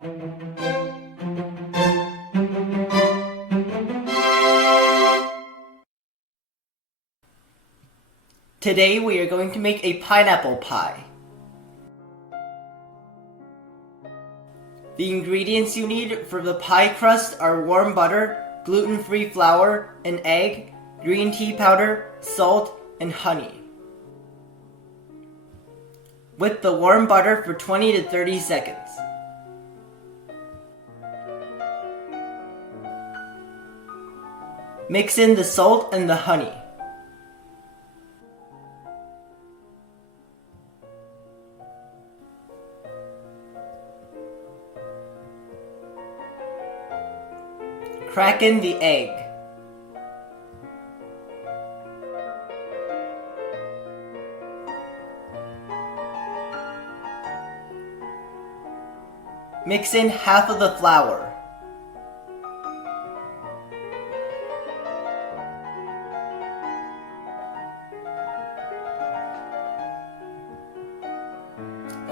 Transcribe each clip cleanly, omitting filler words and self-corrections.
Today we are going to make a pineapple pie. The ingredients you need for the pie crust are warm butter, gluten-free flour, an egg, green tea powder, salt, and honey. Whip the warm butter for 20 to 30 seconds. Mix in the salt and the honey. Crack in the egg. Mix in half of the flour.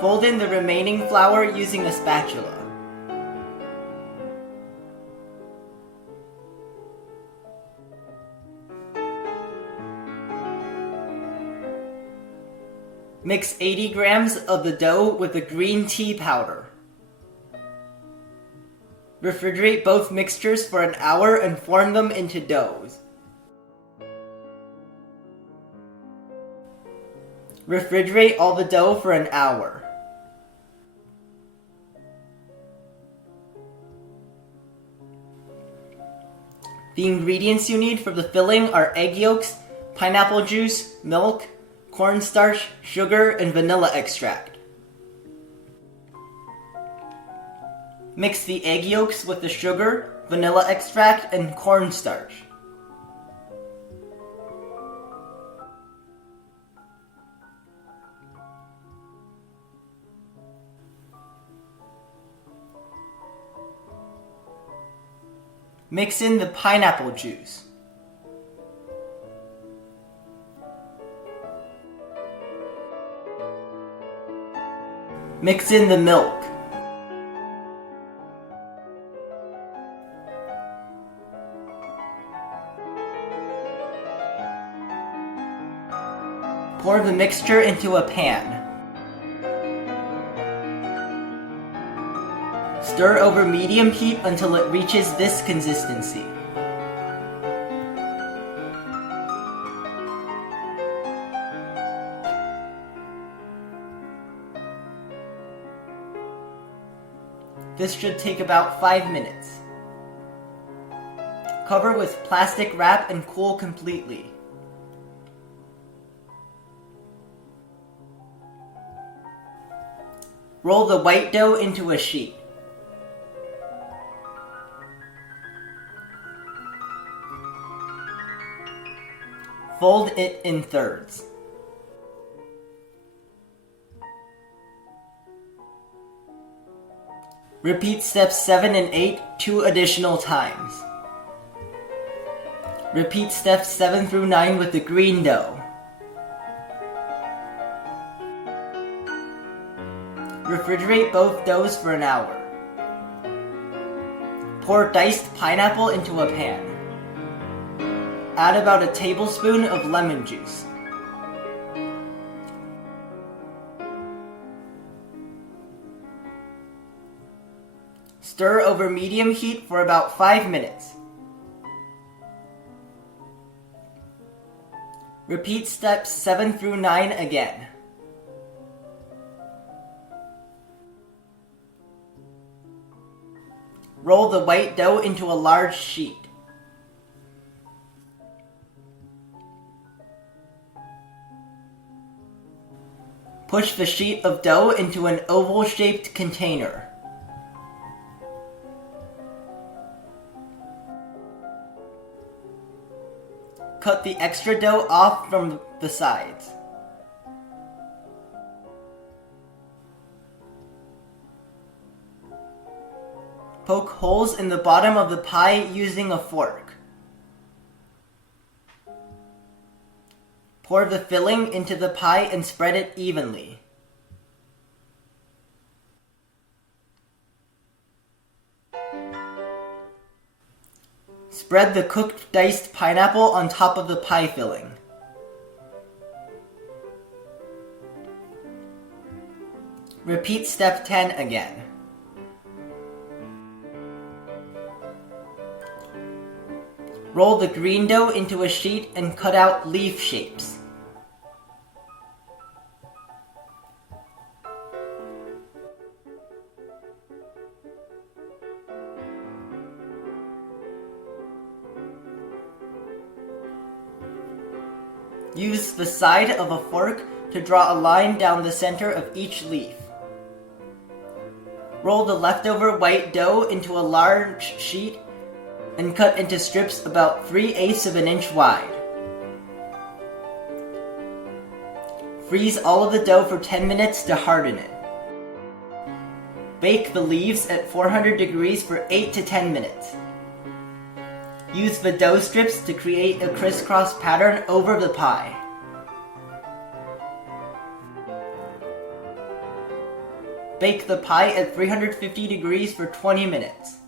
Fold in the remaining flour using a spatula. Mix 80 grams of the dough with the green tea powder. Refrigerate both mixtures for an hour and form them into doughs. Refrigerate all the dough for an hour. The ingredients you need for the filling are egg yolks, pineapple juice, milk, cornstarch, sugar, and vanilla extract. Mix the egg yolks with the sugar, vanilla extract, and cornstarch. Mix in the pineapple juice. Mix in the milk. Pour the mixture into a pan. Stir over medium heat until it reaches this consistency. This should take about 5 minutes. Cover with plastic wrap and cool completely. Roll the white dough into a sheet. Fold it in thirds. Repeat steps 7 and 8 2 additional times. Repeat steps 7 through 9 with the green dough. Refrigerate both doughs for an hour. Pour diced pineapple into a pan. Add about a tablespoon of lemon juice. Stir over medium heat for about 5 minutes. Repeat steps 7 through 9 again. Roll the white dough into a large sheet. Push the sheet of dough into an oval-shaped container. Cut the extra dough off from the sides. Poke holes in the bottom of the pie using a fork. Pour the filling into the pie and spread it evenly. Spread the cooked diced pineapple on top of the pie filling. Repeat step 10 again. Roll the green dough into a sheet and cut out leaf shapes. Use the side of a fork to draw a line down the center of each leaf. Roll the leftover white dough into a large sheet and cut into strips about 3/8 of an inch wide. Freeze all of the dough for 10 minutes to harden it. Bake the leaves at 400 degrees for 8 to 10 minutes. Use the dough strips to create a crisscross pattern over the pie. Bake the pie at 350 degrees for 20 minutes.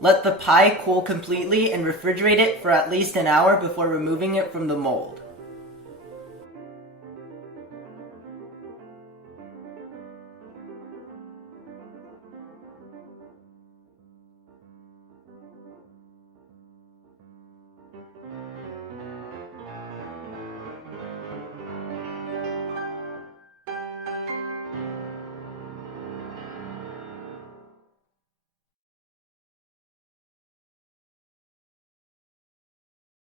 Let the pie cool completely and refrigerate it for at least an hour before removing it from the mold.